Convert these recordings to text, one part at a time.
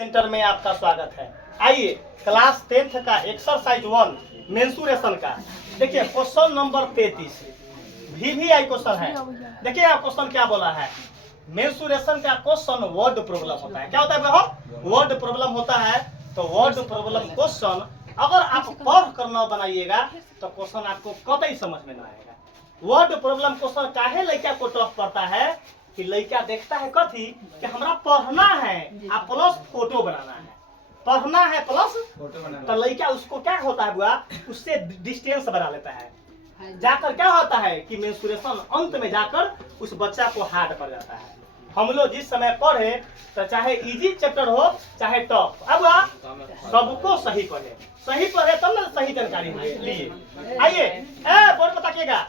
Centre में आपका स्वागत है। आइए क्लास 10th का एक्सरसाइज 1 मेंसुरेशन का देखिए क्वेश्चन नंबर 33 VVI क्वेश्चन है। देखिए आप क्वेश्चन क्या बोला है, मेंसुरेशन का क्वेश्चन वर्ड प्रॉब्लम होता है। क्या होता है भाई, वर्ड प्रॉब्लम होता है। तो वर्ड प्रॉब्लम क्वेश्चन अगर आप पढ़ कर न बनाइएगा तो क्वेश्चन आपको कतई समझ में न आएगा। वर्ड प्रॉब्लम क्वेश्चन काहे लड़का को टफ पड़ता है कि लड़का देखता है कथी कि हमरा पढ़ना है आ प्लस फोटो बनाना है, पढ़ना है प्लस फोटो बनाना। तो लड़का उसको क्या होता है बुआ, उससे डिस्टेंस बना लेता है। जाकर क्या होता है कि मेंसुरेशन अंत में जाकर उस बच्चा को हार्ड पड़ जाता है। हम लोग जिस समय पढ़े तो चाहे इजी चैप्टर हो चाहे टफ, अब सबको सही पढ़े तब ना सही जानकारी लिए। आइए बोर्ड बताइएगा,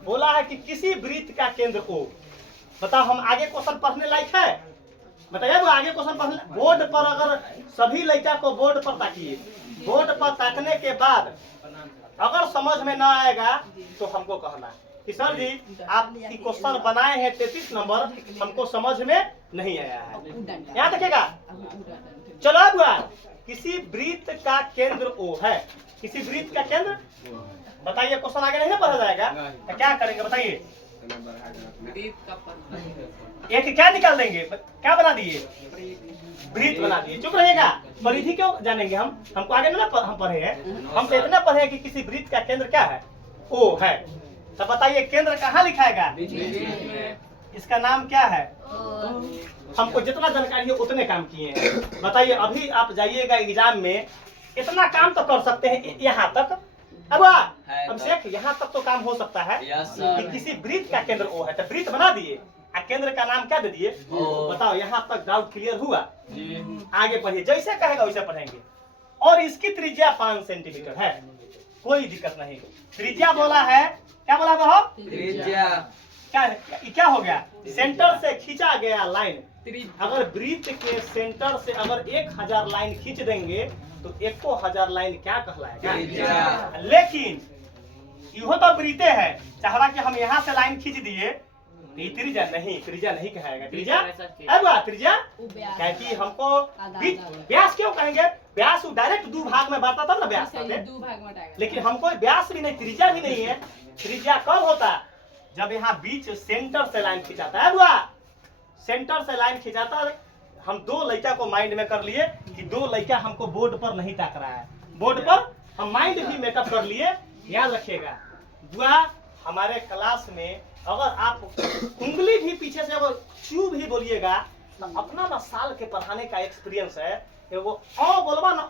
बोला है कि किसी वृत्त का केंद्र O। बताओ हम आगे क्वेश्चन पढ़ने लायक है, बताइए वो आगे क्वेश्चन पढ़ने। बोर्ड पर अगर सभी लड़का को बोर्ड पर ताकिए, बोर्ड पर ताकने के बाद अगर समझ में ना आएगा तो हमको कहना कि सर जी आप क्वेश्चन बनाए हैं 33 नंबर, हमको समझ में नहीं आया है। यहाँ देखिएगा, चलो अब किसी वृत्त का केंद्र O है, किसी वृत्त का केंद्र बताइए। क्वेश्चन आगे नहीं ना पढ़ा जाएगा तो क्या करेंगे बताइए, एक क्या निकाल देंगे, क्या बना दिए, वृत्त बना दिए। चुप रहिएगा, परिधि क्यों जानेंगे हमको आगे ना हम पढ़े हैं। हम तो इतना पढ़े हैं कि किसी वृत्त का केंद्र क्या है, O है। तो बताइए केंद्र कहाँ लिखाएगा, इसका नाम क्या है। हमको जितना जानकारी है उतने काम किए हैं। बताइए अभी आप जाइएगा एग्जाम में, इतना काम तो कर सकते हैं यहाँ तक। अब शेख यहाँ तक तो काम हो सकता है कि किसी वृत्त का केंद्र O है तो वृत्त बना दिए, केंद्र का नाम क्या दे दिए। बताओ यहाँ तक डाउट क्लियर हुआ। आगे पढ़िए, जैसे कहेगा वैसे पढ़ेंगे। और इसकी त्रिज्या 5 सेंटीमीटर है, कोई दिक्कत नहीं। त्रिज्या बोला है, क्या बोला है त्रिज्या, क्या हो गया, सेंटर से खींचा गया लाइन। अगर वृत्त के सेंटर से अगर 1000 लाइन खींच देंगे तो 1000 लाइन क्या कहलाएगा। लेकिन यह तो वृत्त है, चाहवा कि हम यहाँ से लाइन खींच दिए, त्रिज्या नहीं कहेगा। त्रिज्या क्या कि हमको व्यास क्यों कहेंगे, व्यास डायरेक्ट दो भाग में बांटा तब ना व्यास आते। लेकिन हमको व्यास भी नहीं, त्रिज्या भी नहीं है। त्रिज्या कब होता, जब यहाँ बीच सेंटर से लाइन खिंचाता है बुआ, सेंटर से लाइन खिंचाता। हम दो लड़का को माइंड में कर लिए कि दो लड़का हमको बोर्ड पर नहीं ताक रहा है, बोर्ड पर हम माइंड भी मेकअप कर लिए। याद रखिएगा बुआ, हमारे क्लास में अगर आप उंगली भी पीछे से अगर चू भी बोलिएगा तो अपना ना साल के पढ़ाने का एक्सपीरियंस है, वो बोलवा ना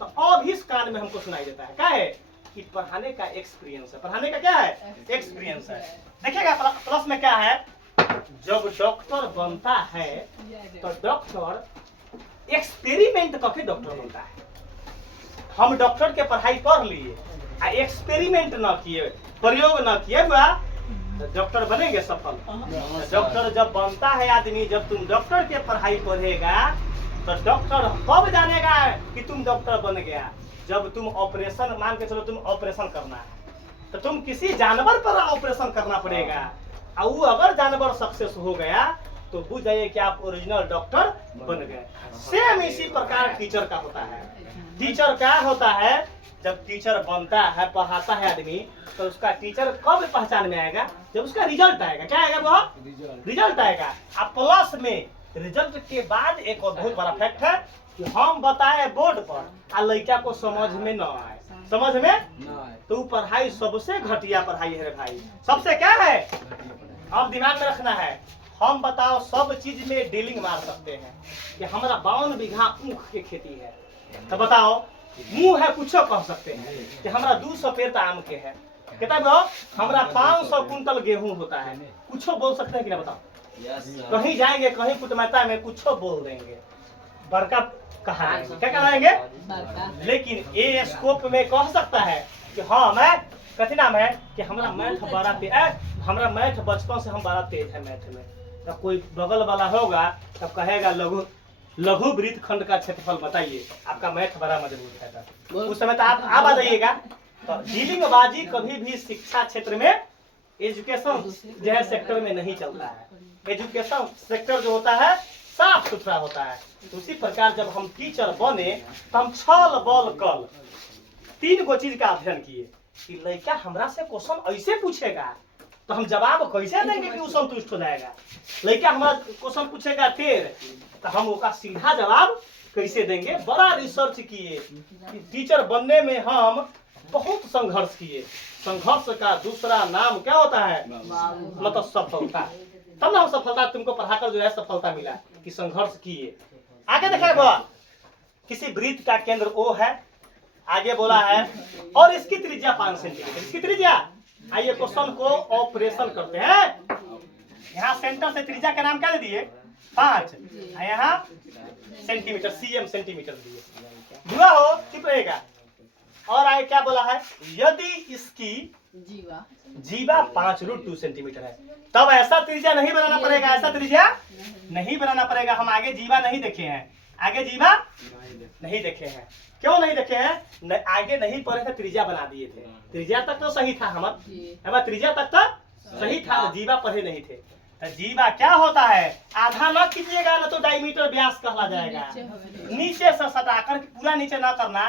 तो भी इस कान में हमको सुनाई देता है। क्या है कि पढ़ाने का एक्सपीरियंस है, पढ़ाने का क्या है एक्सपीरियंस है। देखिएगा प्लस में क्या है, जब डॉक्टर बनता है तो डॉक्टर एक्सपेरिमेंट करके डॉक्टर बनता है। हम डॉक्टर के पढ़ाई पढ़ लिए आ एक्सपेरिमेंट न किए, प्रयोग न किए बुआ, डॉक्टर बनेंगे सफल। डॉक्टर जब बनता है आदमी, जब तुम डॉक्टर के पढ़ाई पढ़ेगा तो डॉक्टर कब जानेगा कि तुम डॉक्टर बन गया, जब तुम ऑपरेशन, मान के चलो तुम ऑपरेशन करना है तो तुम किसी जानवर पर ऑपरेशन करना पड़ेगा, और वो अगर जानवर सक्सेस हो गया तो बुझ जाइए कि आप ओरिजिनल डॉक्टर बन गए। सेम इसी प्रकार टीचर का होता है। टीचर क्या होता है, जब टीचर बनता है, पढ़ाता है आदमी, तो उसका टीचर कब पहचान में आएगा, जब उसका रिजल्ट आएगा। क्या आएगा वो, रिजल्ट आएगा। अब प्लस में रिजल्ट के बाद एक और बहुत बड़ा फैक्ट है कि हम बताए बोर्ड पर आ लड़का को समझ में न आए, समझ में तो पढ़ाई सबसे घटिया पढ़ाई है भाई, सबसे क्या है। अब दिमाग में रखना है, हम बताओ सब चीज में डीलिंग मार सकते हैं कि हमारा 52 बीघा ऊख की खेती है, तो बताओ मुंह है कुछ कह सकते हैं कि हमारा 200 पेड़ आम के है, कहता हमारा 500 कुंटल गेहूं होता है, कुछ बोल सकते हैं कि ना बताओ। कहीं जाएंगे कहीं कुटमैता में कुछ बोल देंगे, बड़का कहा क्या कहलाएंगे। लेकिन ए स्कोप में कह सकता है कि हाँ मैं कथी नाम है कि हमारा मैथ बड़ा तेज है, हमारा मैथ बचपन से हम बड़ा तेज है मैथ में। तो कोई बगल वाला होगा तब कहेगा लघु वृत्त खंड का क्षेत्रफल बताइए, आपका मैथ बड़ा मजबूत है। तो उस समय तो आप आ जाइएगा। तो डीलिंगबाजी कभी भी शिक्षा क्षेत्र में, एजुकेशन जो है सेक्टर में नहीं चलता है। एजुकेशन सेक्टर जो होता है साफ सुथरा होता है। उसी प्रकार जब हम टीचर बने तो हम छल बल कल 3 गो चीज का अध्ययन किए कि लड़का हमरा से क्वेश्चन ऐसे पूछेगा तो हम जवाब कैसे देंगे कि वो संतुष्ट हो जाएगा। लड़का हमारा क्वेश्चन पूछेगा फिर तो हम उसका सीधा जवाब कैसे देंगे। बड़ा रिसर्च किए। टीचर बनने में हम बहुत संघर्ष किए। संघर्ष का दूसरा नाम क्या होता है? मतलब सफलता। तब ना हम सफलता तुमको पढ़ाकर जो है सफलता मिला कि संघर्ष किए। आगे देखा बोला किसी वृत्त का केंद्र O है। आगे बोला है और इसकी त्रिज्या 5 सेंटीमीटर। इसकी त्रिज्या आइए क्वेश्चन को ऑपरेशन करते हैं। यहाँ सेंटर से त्रिज्या का नाम क्या दे दिए? 5। यहाँ सेंटीमीटर cm सेंटीमीटर दिए। हुआ हो चुप रहेगा। और आगे क्या बोला है? यदि इसकी जीवा 5√2 सेंटीमीटर है तब ऐसा त्रिज्या नहीं बनाना पड़ेगा। ऐसा त्रिज्या नहीं बनाना पड़ेगा। हम आगे जीवा नहीं देखे हैं। आगे जीवा नहीं देखे हैं। क्यों नहीं देखे हैं? आगे नहीं पढ़े थे, त्रिज्या बना दिए थे। त्रिज्या तक तो सही था हमारा त्रिज्या तक तो सही था, जीवा पढ़े नहीं थे। जीवा क्या होता है? आधा न कीजिएगा ना तो डायमीटर व्यास कहला जाएगा। नीचे से सटाकर पूरा नीचे ना करना,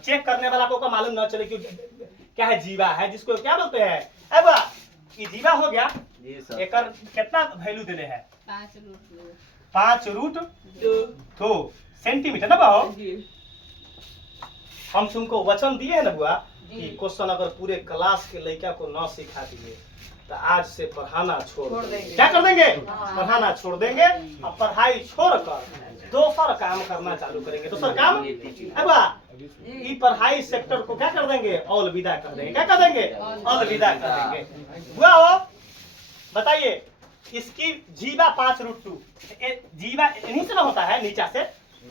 चेक करने वाला को मालूम न चले कि क्या है जीवा है, जिसको क्या बोलते हैं। अब ये जीवा हो गया। एक कितना वैल्यू देने हैं? 5√2 सेंटीमीटर ना बाहो। हम तुमको वचन दिए है ना बुआ कि क्वेश्चन अगर पूरे क्लास के लड़का को न सिखा दिए तो आज से पढ़ाना छोड़ देंगे। क्या कर देंगे? पढ़ाना छोड़ देंगे और पढ़ाई छोड़कर दोसर काम करना चालू करेंगे। दोसर काम ये पढ़ाई सेक्टर को क्या कर देंगे? अलविदा कर देंगे। क्या कर देंगे? अलविदा कर देंगे। हुआ हो बताइए इसकी जीवा 5√2 जीवा इन्हीं से ना होता है। नीचा से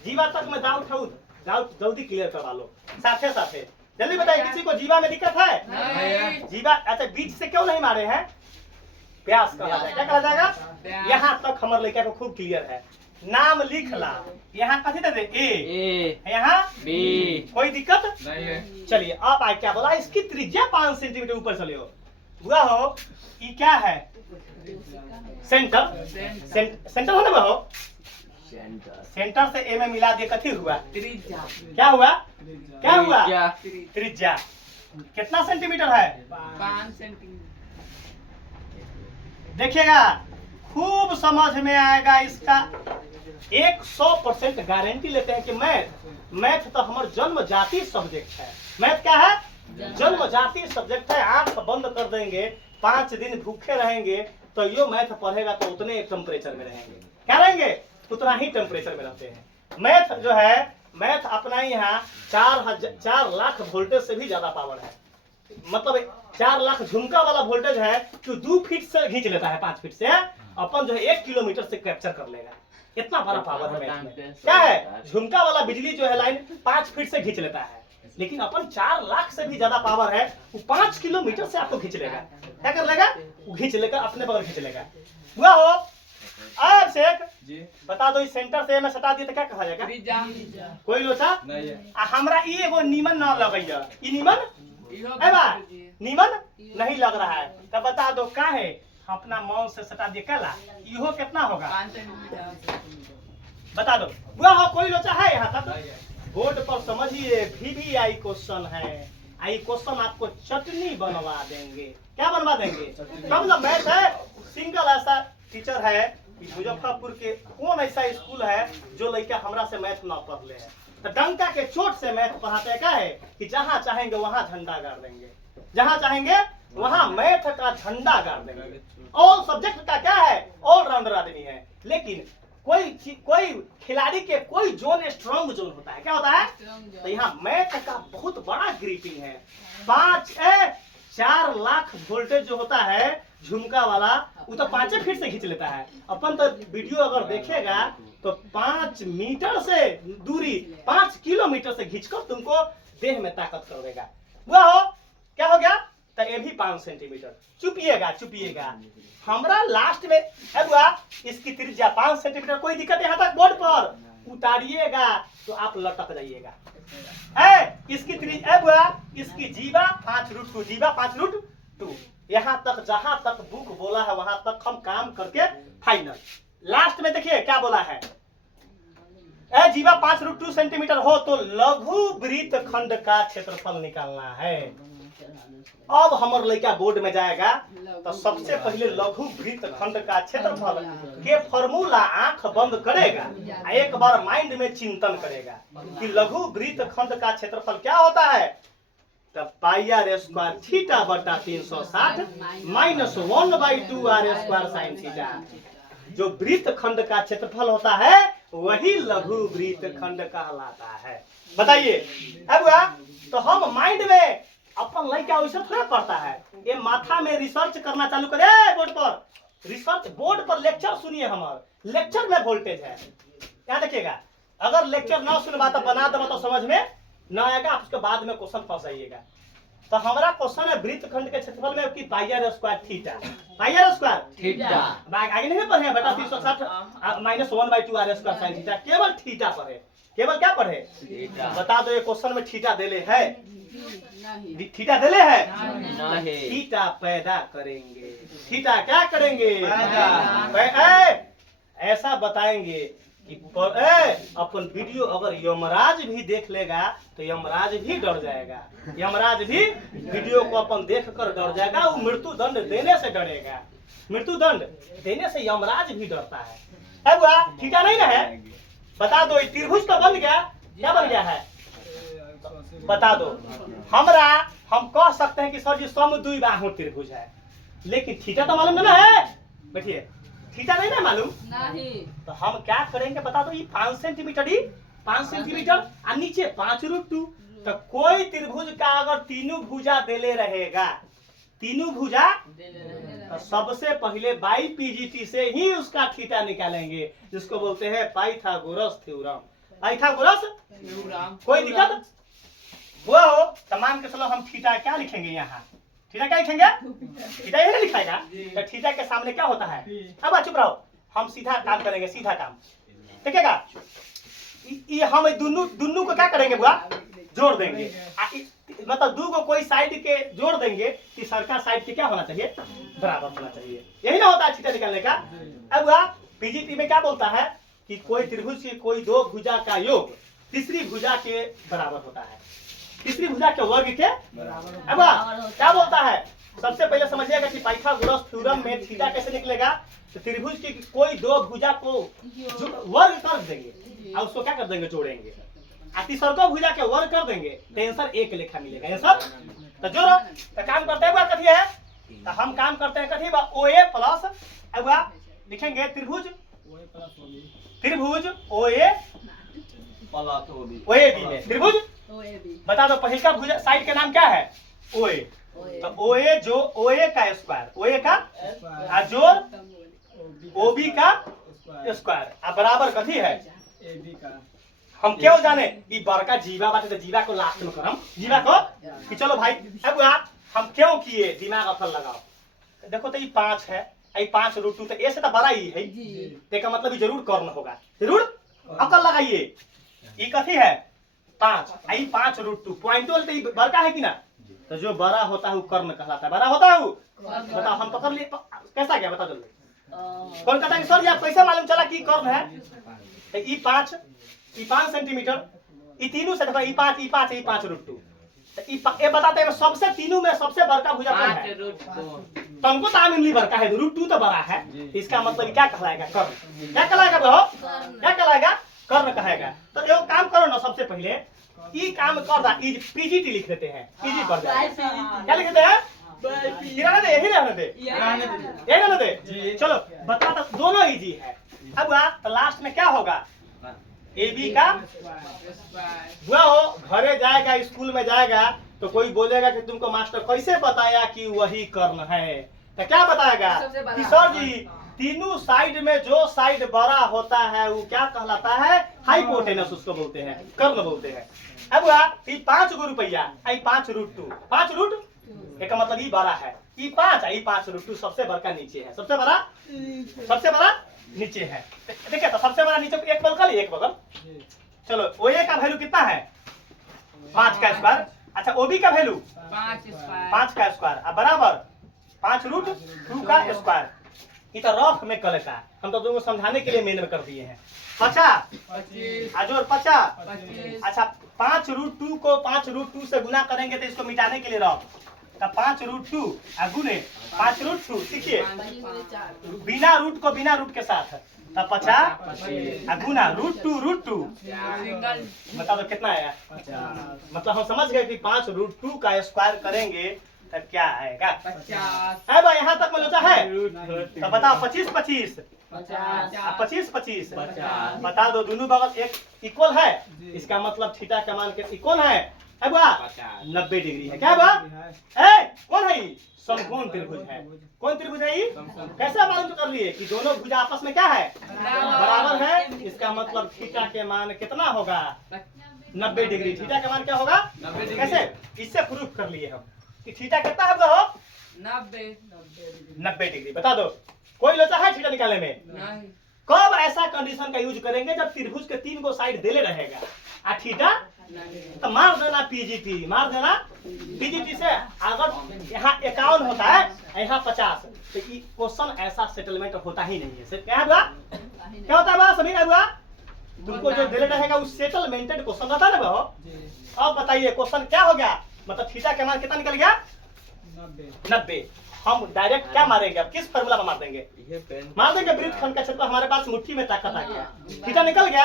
जीवा तक में डाउट जल्दी क्लियर करवा लो साथे साथे। जल्दी बताइए किसी को जीवा में दिक्कत है? जीवा अच्छा बीच से क्यों नहीं मारे हैं? व्यास कहा जाएगा। क्या कहा जाएगा? यहाँ तक हमारे लड़का को खूब क्लियर है। नाम लिख ला। यहाँ कथी दे दे? A, यहाँ B। कोई दिक्कत नहीं है। चलिए अब आगे क्या बोला? इसकी त्रिज्या 5 सेंटीमीटर ऊपर चले हो। हुआ हो ये क्या है? सेंटर। सेंटर है ना हो। सेंटर से ए में मिला दिए कथी हुआ? त्रिज्या। क्या हुआ? क्या हुआ? त्रिज्या। कितना सेंटीमीटर है? 5 सेंटीमीटर। देखिएगा खूब समझ में आएगा इसका। 100% गारंटी लेते हैं कि मैथ तो हमारा जन्म जाति सब्जेक्ट है। मैथ क्या है? जन्म जाति सब्जेक्ट है। आंख बंद कर देंगे 5 दिन भूखे रहेंगे तो यो मैथ पढ़ेगा तो उतने टेम्परेचर में रहेंगे। क्या रहेंगे? उतना ही टेम्परेचर में रहते हैं। मैथ जो है मैथ अपना ही यहाँ 4 लाख वोल्टेज से भी ज्यादा पावर है। मतलब 4 लाख झुमका वाला वोल्टेज है जो 2 फीट से खींच लेता है। 5 फीट से अपन जो है 1 किलोमीटर से कैप्चर कर लेगा। इतना बड़ा पावर है मैथ में। क्या है? झुमका वाला बिजली जो है लाइन 5 फीट से खींच लेता है, लेकिन अपन 4 लाख से भी ज्यादा पावर है। वो 5 किलोमीटर से आपको खींच लेगा। क्या कर लेगा? वो खींच लेकर अपने बगल खींच लेगा। हुआ हो शेख बता दो इस सेंटर से मैं सटा दिए तो क्या कहा जाएगा? कोई लोचा नहीं है। हमरा ये वो नीमन नाम लगेगा। ये नीमन है बा नीमन नहीं लग रहा है तो बता दो क्या है? अपना मौन से सटा दिए कला इहो कितना होगा? 5 सेंटीमीटर। बता दो। हुआ हो कोई लोचा है यहाँ तक? बोर्ड पर समझिए VVI क्वेश्चन है। आई क्वेश्चन आपको चटनी बनवा देंगे। क्या बनवा देंगे? कब ना मैथ है। सिंगल ऐसा टीचर है मुजफ्फरपुर के कौन ऐसा स्कूल है जो लड़का हमरा से मैथ ना पढ़ ले है तो डंका के चोट से मैथ पढ़ाते क्या है कि जहाँ चाहेंगे वहाँ झंडा गाड़ देंगे। जहाँ चाहेंगे वहाँ मैथ का झंडा गाड़ देंगे। ऑल सब्जेक्ट का क्या है? ऑलराउंडर आदमी है। लेकिन कोई खिलाड़ी के कोई जोन स्ट्रॉन्ग जोन होता है। क्या होता है? तो यहाँ मैथ का बहुत बड़ा ग्रिपिंग है। 4 लाख वोल्टेज जो होता है झुमका वाला वो तो 5 फीट से खींच लेता है। अपन तो वीडियो अगर देखेगा तो 5 मीटर से दूरी 5 किलोमीटर से खींचकर तुमको देह में ताकत कर देगा। वो हो क्या हो गया? तो ये भी 5 सेंटीमीटर। चुपिएगा हमरा लास्ट में है बुआ इसकी त्रिज्या 5 सेंटीमीटर। कोई दिक्कत यहाँ तक बोर्ड पर उतारिएगा तो आप लटक जाइएगा। इसकी त्रिज्या बुआ इसकी जीवा 5√2 जीवा 5√2। यहाँ तक जहां तक बुक बोला है वहां तक हम काम करके फाइनल लास्ट में देखिए क्या बोला है, ए जीवा 5√2 सेंटीमीटर हो तो लघु वृत्त खंड का क्षेत्रफल निकालना है। अब हमारे लड़का बोर्ड में जाएगा तो सबसे पहले लघु वृत्त खंड का क्षेत्रफल के फॉर्मूला आंख बंद करेगा, एक बार माइंड में चिंतन करेगा कि लघु वृत्त खंड का क्षेत्रफल क्या होता है। तब पाई आर स्क्वायर थीटा बटा 360 minus 1/2 are square sine theta. जो वृत्त खंड का क्षेत्रफल होता है वही लघु वृत्त खंड कहलाता है। बताइए अब तो हम माइंड में अपन लड़का वैसे थोड़ा पढ़ता है, ये माथा में रिसर्च करना चालू करे बोर्ड पर। रिसर्च बोर्ड पर लेक्चर सुनिए, हमारे लेक्चर में वोल्टेज है। यहाँ देखिएगा, अगर लेक्चर ना सुनवा तो बना दो तो समझ में ना आएगा, उसके बाद में क्वेश्चन फंसाइएगा। तो हमारा क्वेश्चन है वृत्त खंड के क्षेत्रफल में कि pi r square theta, pi r square theta आगे नहीं पढ़े हैं बेटा, 360 minus 1/2 are square sine theta, केवल थीटा पढ़े, केवल क्या पढ़े बता दो। ये क्वेश्चन में थीटा देले है, थीटा देले है, थीटा पैदा करेंगे, थीटा क्या करेंगे ऐसा बताएंगे कि अपन वीडियो अगर यमराज भी देख लेगा तो यमराज भी डर जाएगा, यमराज भी वीडियो को अपन देख कर डर जाएगा, वो मृत्यु दंड देने से डरेगा, मृत्यु दंड देने से यमराज भी डरता है। अब थीटा नहीं ना है, बता दो त्रिभुज तो बन गया, क्या बन गया है बता दो। हमरा हम कह सकते हैं कि सर जी समद्विबाहु त्रिभुज है, लेकिन थीटा तो मालूम ना है, बैठिए थीटा नहीं ना मालूम नहीं, तो हम क्या करेंगे बता दो। ये 5 सेंटीमीटर, ही 5 सेंटीमीटर और नीचे 5√2, तो कोई त्रिभुज का अगर तीनों भुजा देले रहेगा, तीनों भुजा, तो सबसे पहले बाई पीजीटी से ही उसका थीटा निकालेंगे, जिसको बोलते हैं पाइथागोरस थ्योरम। पाइथागोरस कोई दिक्कत वो हो तो मान के चलो हम थीटा क्या लिखेंगे, यहाँ थीटा क्या लिखेंगे, थीटा यही लिखाएगा, तो थीटा के सामने क्या होता है। अब चुप रहो, हम सीधा काम करेंगे, सीधा काम देखिएगा। ये हम दोनों को क्या करेंगे बुआ, जोड़ देंगे, मतलब दो को कोई साइड के जोड़ देंगे, तीसरा साइड के क्या होना चाहिए, बराबर होना चाहिए, यही ना होता है थीटा निकालने का। अब बुआ पीजीटी में क्या बोलता है कि कोई त्रिभुज की कोई दो भुजा का योग तीसरी भुजा के बराबर होता है, तीसरी भुजा के वर्ग के बराबर। अब क्या बोलता है, सबसे पहले समझिएगा कि पाइथागोरस थ्योरम में थीटा कैसे निकलेगा, तो त्रिभुज की कोई दो भुजा को वर्ग कर देंगे और उसको क्या कर देंगे, जोड़ेंगे, और तीसरा भुजा के वर्ग कर देंगे, तो आंसर एक लेखा मिलेगा, आंसर तो जोड़ो। तो काम करते हैं कथी है, तो हम काम करते हैं कथी OA प्लस, अब लिखेंगे त्रिभुज, त्रिभुज OA प्लस OAB में त्रिभुज, बता दो पहले का भुजा साइड का नाम क्या है, OA, तो OA जो OA का स्क्वायर, OA का जोड़ OB का स्क्वायर, अब बराबर कथी है AB का। हम क्यों जाने ये बड़का जीवा बात है, तो जीवा को लास्ट में करम, जीवा को कि चलो भाई अब हम क्यों किए, दिमाग अफल लगाओ। देखो तो ये 5 है, ये 5√2, तो ए से तो बड़ा ही है, तो मतलब जरूर कर्ण होगा, जरूर अकल लगाइए। ये कथी है 5, आई 5√2 पॉइंट बोलते बड़का है कि ना, तो जो बड़ा होता है वो कर्ण कहलाता है, बड़ा होता है वो। बताओ हम पकड़ लिए कैसा गया, बता जल्दी। कौन कहता है सर यार कैसे मालूम चला कि कर्ण है, तो ई 5 सेंटीमीटर, ये तीनों से देखो ई 5 ई 5√2, ये बताते हैं सबसे तीनों में सबसे बड़का भुजा कौन है, तो हमको ताम इमली बड़का है, √2 तो बड़ा है, इसका मतलब क्या कहलाएगा, कर्ण। क्या कहलाएगा बहू, क्या कहलाएगा, कर्ण कहेगा। तो एक काम करो ना, सबसे पहले ई काम कर दा, पीजीटी लिख देते हैं, पीजी पढ़ जाए, क्या लिख देते हैं, रहने दे, यही रहने दे, यही रहने दे, चलो बता दो दोनों इजी है। अब तो लास्ट में क्या होगा, AB का बुआ हो, घरे जाएगा स्कूल में जाएगा तो कोई बोलेगा कि तुमको मास्टर कैसे बताया कि वही कर्ण है, तो क्या बताएगा कि सर जी तीनों साइड में जो साइड बड़ा होता है वो क्या कहलाता है, हाइपोटेनस, उसको बोलते हैं, कर्ण बोलते हैं। अब 5 रुपया, 5√2, 5√2 एक मतलब ये बड़ा है, ये 5√2 सबसे बड़का नीचे है, सबसे बड़ा नीचे है। देखिए तो सबसे बड़ा नीचे एक बगल एक बगल, चलो OA का वैल्यू कितना है 5 का स्क्वायर, अच्छा OB का वैल्यू 5 का स्क्वायर, अब बराबर 5√2 का स्क्वायर। ये तो रफ में कल का हम तो तुमको समझाने के लिए मेन में कर दिए हैं। 50 आजोर 50। अच्छा 5√2 को 5√2 से गुना करेंगे तो इसको मिटाने के लिए रहो तो 5√2 गुने 5√2 सीखिए बिना रूट को बिना रूट के साथ तब 50 गुना √2 बता दो कितना आया। मतलब हम समझ गए कि 5√2 का स्क्वायर करेंगे तब क्या आएगा 50 है भाई। यहाँ तक मलोचा है तो बताओ 25 25 बता दो दोनों बगल एक इक्वल है इसका मतलब थीटा का मान के इक्वल है 90 डिग्री है। क्या बा कौन है समकोण त्रिभुज है। कौन त्रिभुज है ये कैसे मालूम कर लिए कि दोनों भुजा आपस में क्या है बराबर है। इसका मतलब थीटा के मान कितना होगा 90 डिग्री। थीटा का मान क्या होगा 90 कैसे इससे प्रूफ कर लिए हम कि थीटा कितना है 90 डिग्री। बता दो कोई लोचा है थीटा निकालने में नहीं। कब ऐसा कंडीशन का यूज करेंगे जब त्रिभुज के 3 गो साइड देले रहेगा आ थीटा तो मार देना पीजीटी मार देना पीजीटी से अगर यहाँ 51 होता है यहाँ 50 तो ये क्वेश्चन ऐसा सेटलमेंट होता ही नहीं है। क्या हुआ क्या होता है बा सभी हुआ तुमको जो देले रहेगा उस सेटलमेंटेड क्वेश्चन रहता है ना। अब बताइए क्वेश्चन क्या हो गया मतलब थीटा का मान कितना निकल गया 90। हम डायरेक्ट क्या मारेंगे अब किस फार्मूला में मार देंगे वृत्तखंड का क्षेत्र हमारे पास मुट्ठी में ताकत आ गया थीटा निकल गया।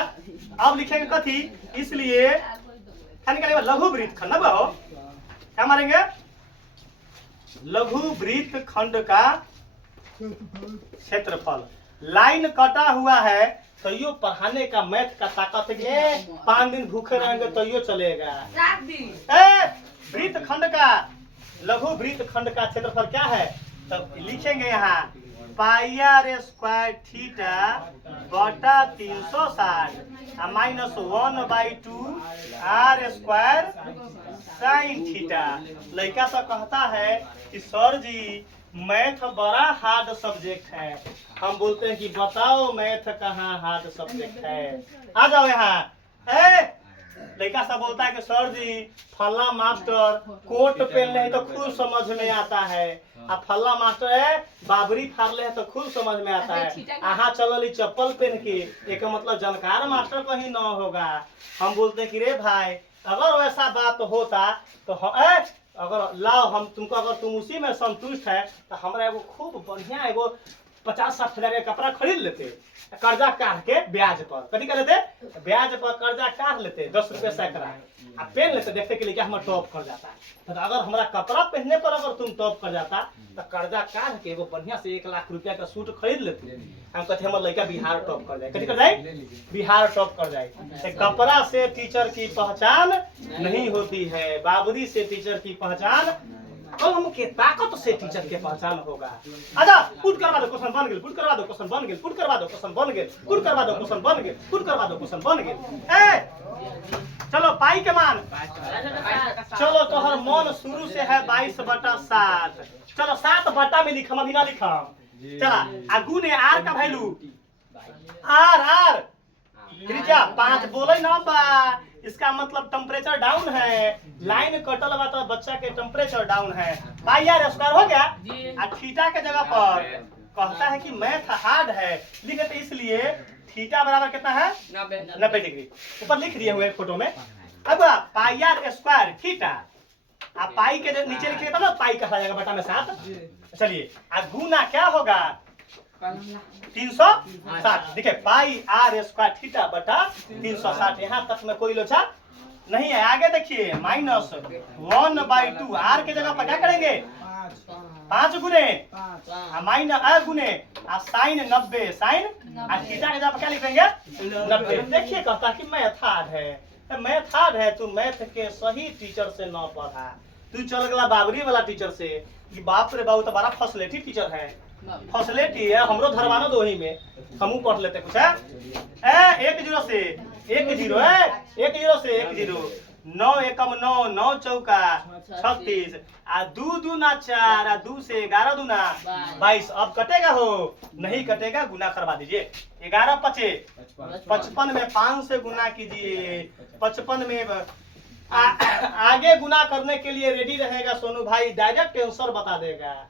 अब लिखेंगे कथी इसलिए क्या निकलेगा लघु वृत्तखंड ना हो क्या मारेंगे लघु वृत्तखंड का क्षेत्रफल। लाइन कटा हुआ है तो यो पढ़ाने का मैथ का ताकत है 5 दिन भूखे रहेंगे तो यो चलेगा। वृत्तखंड का लघु वृत्तखंड का क्षेत्रफल क्या है तो लिखेंगे यहाँ πr² थीटा बटा 360 -1/2 r² sin थीटा। लड़का सब कहता है कि सर जी मैथ बड़ा हार्ड सब्जेक्ट है। हम बोलते हैं कि बताओ मैथ कहाँ हार्ड सब्जेक्ट है आ जाओ यहाँ। लड़का सब बोलता है कि सर जी फल्ला मास्टर कोट पहन ले तो खुद समझ में आता है अब फल्ला मास्टर है बाबरी फाड़ ले तो खुद समझ में आता है। आहा चलो चप्पल पहन के एक मतलब जानकार मास्टर कहीं न होगा। हम बोलते हैं कि रे भाई अगर वैसा बात होता तो अगर लाओ हम तुमको अगर तुम उसी में संतुष्ट है तो हमारा एगो खूब बढ़िया एगो 50-60 हजार का कपड़ा खरीद लेते कर्जा काट के ब्याज पर कभी कर लेते ब्याज पर कर्जा काट लेते 10 रुपए सैकड़ा आप पहन लेते देखते के लिए क्या हमारा टॉप कर जाता है। तो अगर हमारा कपड़ा पहनने पर अगर तुम टॉप कर जाता तो कर्जा काट के वो बढ़िया से 1 लाख रुपया का सूट खरीद लेते। हम कहते हमारा लड़का बिहार टॉप कर जाए कभी कर जाए बिहार टॉप कर जाए। कपड़ा से टीचर की पहचान नहीं होती है बाबरी से टीचर की पहचान कलम के ताकत से टीचर के पहचान होगा। आजा पुट करवा दो क्वेश्चन बन गेल पुट करवा दो क्वेश्चन बन गेल पुट करवा दो क्वेश्चन बन गेल पुट करवा दो क्वेश्चन बन गेल पुट करवा दो क्वेश्चन बन गेल। चलो पाई के मान चलो तो हर मन शुरू से है 22/7 चलो 7 बटा में लिखम अभी ना लिखम चला आ गुने आर का वैल्यू आर त्रिज्या 5 बोले ना बा इसका मतलब टेम्परेचर डाउन है लाइन कटल बा तो बच्चा के टेम्परेचर डाउन है πr² हो गया आ थीटा के जगह पर कहता है कि मैथ हार्ड है लिखते इसलिए थीटा बराबर कितना है 90 डिग्री ऊपर लिख दिए हुए फोटो में। अब πr² थीटा आप पाई के नीचे लिखिए तब ना पाई कहा जाएगा बटा में 7। चलिए आ गुना क्या होगा 360 देखिए πr² थीटा बटा 360 यहाँ तक में कोई लोचा नहीं है। आगे देखिए -1/2 आर के जगह पर क्या करेंगे 5 गुने माइनस गुने साइन 90 साइन थीटा के जगह पर क्या लिखेंगे 90। देखिए कहता कि मैथ हार्ड है मैथ हार्ड है तू मैथ के सही टीचर से न पढ़ा तू चल गला बाबरी वाला टीचर से कि बाप रे बाबू तो बड़ा फैसिलिटी टीचर है फैसिलिटी है हमरो धरवाना दो ही में हमू पढ़ लेते कुछ है 1 0 से 1 0 है 1 0 से 1 0 9 एकम 9 9 चौका 36 आ 2 दूना 4 आ 2 से 11 दूना 22। अब कटेगा हो नहीं कटेगा गुना करवा दीजिए 11 पचे 55 में 5 से गुना कीजिए 55 में आगे गुना करने के लिए रेडी रहेगा सोनू भाई डायरेक्ट आंसर बता देगा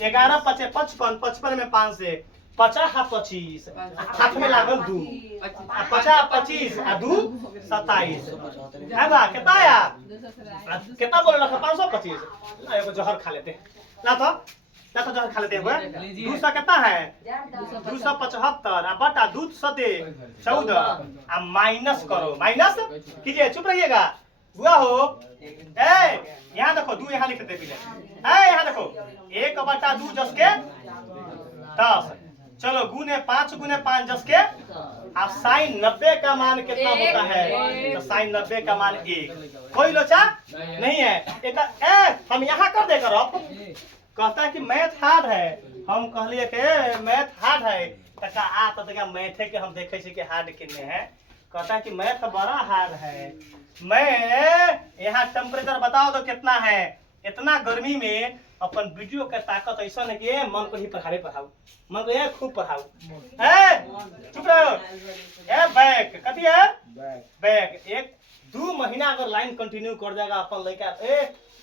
11 पचे 55 55 में 5 से 50 आ 25 हाथ में लागल 2 50 25 आ 2 27 है बा कितना आया कितना बोले रखा 525 ला एगो जहर खा लेते ला तो जहर खा लेते हैं 200 कितना है 275 आ बटा 2 सते 14 आ माइनस करो माइनस कीजिए चुप रहिएगा बुआ हो यहाँ देखो 2 यहाँ लिख देते पहले यहाँ देखो 1 बटा 2 जस के 10 चलो गुने 5 गुने 5 जस के अब साइन 90 का मान कितना होता है तो साइन 90 का मान 1 कोई लोचा नहीं है एक हम यहाँ कर दे कर कहता है कि मैथ हार्ड है हम कहलिए कि मैथ हार्ड है तका आ तो मैथे के हम देखे कि हार्ड कितने हैं कहता है कि मैथ बड़ा हार्ड है मैं यहाँ टेम्परेचर बताओ तो कितना है इतना गर्मी में अपन वीडियो के ताकत ऐसा है कि मन को ही पढ़ाओ मन को खूब पढ़ाओ चुप रहो बैक कथी है बैक 1-2 महीना अगर लाइन कंटिन्यू कर जाएगा अपन लड़का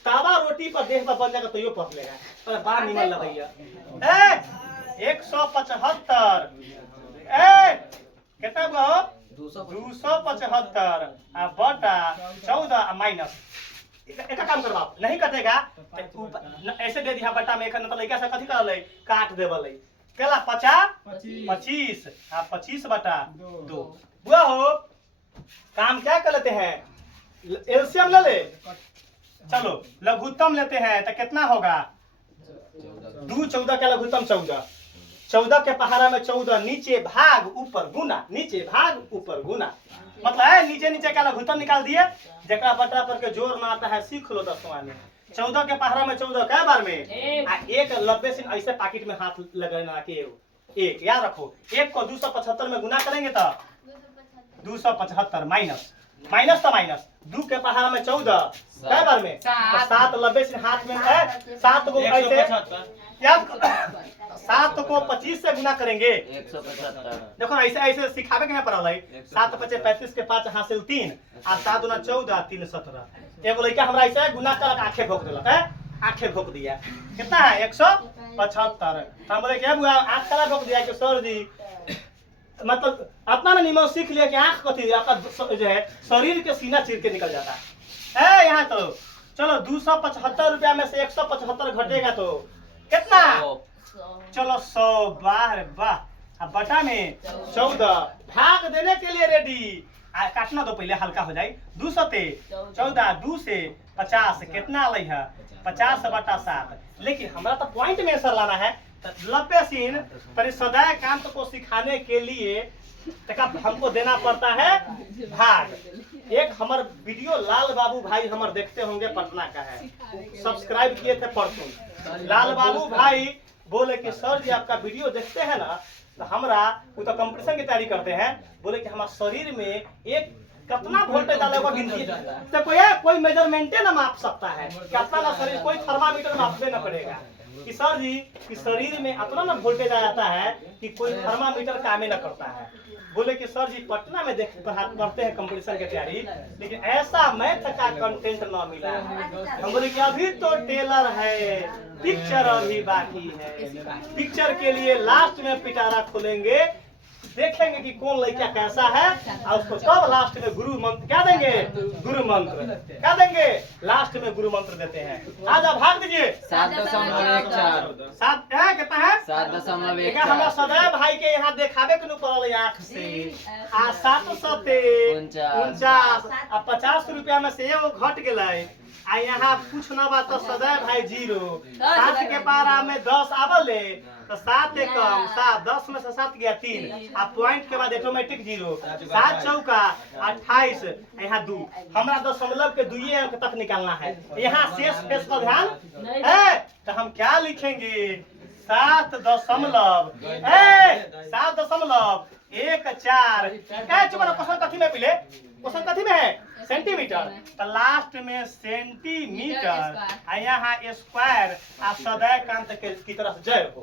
तावा रोटी पर देह पर बन जाएगा तो यो पढ़ लेगा पर बार निमन लगैया 175 कितना गो 275 आ बटा 14 माइनस एक काम करवा नहीं कटेगा ऐसे दे दिया बटा में एक न तो लइका से कथी करले काट देबले केला 50 25 आ 25 बटा 2 बुआ हो काम क्या कर लेते हैं एलसीएम ले ले चलो लघुत्तम लेते हैं तो कितना होगा 2 14 का लघुत्तम 14 के पहाड़ा में 14 नीचे भाग ऊपर गुना नीचे भाग ऊपर गुना मतलब है नीचे का लघुत्तम निकाल दिए जरा बटा पर के जोर ना आता है सीख लो 10वां में 14 के पहाड़ा में 14 कै बार में एक 90 से ऐसे पैकेट में हाथ लगाना के एक याद रखो एक को 275 में गुना करेंगे तो 275 माइनस तो माइनस 2 के पहाड़ा में 14 कै बार में 7 90 से हाथ में है 7 को ऐसे याद 7 को 25 से गुना करेंगे 175 देखो ऐसे सिखावे के में पड़ल है 7 5 35 के 5 हासिल 3 आ 7 गुना 14 3 17 एगो लड़का हमरा ऐसे गुना कर आंखें भोंक देलक है आंखें भोंक दिया कितना है 175 हम बोले क्या बुआ आंख कला भोंक दिया कि सर जी मतलब अपना ना निमन सीख लिया कि आंख कथी आपका जो है शरीर के सीना चीर के निकल जाता है यहाँ तो चलो 275 रुपया में से 175 घटेगा तो कितना चलो 100 वाह अब बटा में 14 भाग देने के लिए रेडी काटना दो पहले हल्का हो जाए 2 सते 14 2 से 50 कितना लै है 50 बटा 7 लेकिन हमारा तो पॉइंट में सर लाना है लपेसीन परिसदाय कांत को सिखाने के लिए हमको देना पड़ता है भाग एक हमार वीडियो लाल बाबू भाई हमारे देखते होंगे पटना का है सब्सक्राइब किए थे परसों लाल बाबू भाई बोले कि सर जी आपका वीडियो देखते हैं ना तो हमरा वो तो कंपटीशन की तैयारी करते हैं बोले कि हमारे शरीर में एक कितना वोल्टेज डालेगा गिनती तो कोई मेजरमेंटे ना माप सकता है कितना ना शरीर कोई थर्मामीटर मापने ना पड़ेगा कि सर जी कि शरीर में इतना ना वोल्टेज आ जाता है कि कोई थर्मामीटर काम ना करता है बोले कि सर जी पटना में पढ़ते हैं कंपटीशन की तैयारी लेकिन ऐसा मैथ का कंटेंट ना मिला है हम बोले कि अभी तो टेलर है पिक्चर अभी बाकी है पिक्चर के लिए लास्ट में पिटारा खोलेंगे देखेंगे कि कौन लड़का कैसा है और उसको तब लास्ट में गुरु मंत्र क्या देंगे गुरु मंत्र क्या देंगे लास्ट में गुरु मंत्र देते हैं आजा भाग दीजिए 7.14 7 कितना है 7.14 हमारा सदैव भाई के यहाँ देखावे के पड़ल आँख से आ 749 आ 50 रुपया में से एगो घट गए आ यहाँ कुछ ना बात तो सदैव भाई 0 7 के पारा में 10 आवले तो 7 कम 7 10 में से 7 गया 3 आ पॉइंट के बाद ऑटोमेटिक 0 7 चौका 28 यहाँ 2 हमरा दशमलव के 2 अंक तक निकालना है यहाँ शेष फेस पर ध्यान है तो हम क्या लिखेंगे 7 दशमलव 7.14 क्वेश्चन कथी में पहले क्वेश्चन कथी में है सेंटीमीटर तो लास्ट में सेंटीमीटर यहाँ स्क्वायर आ सदैव कांत की तरफ जय हो।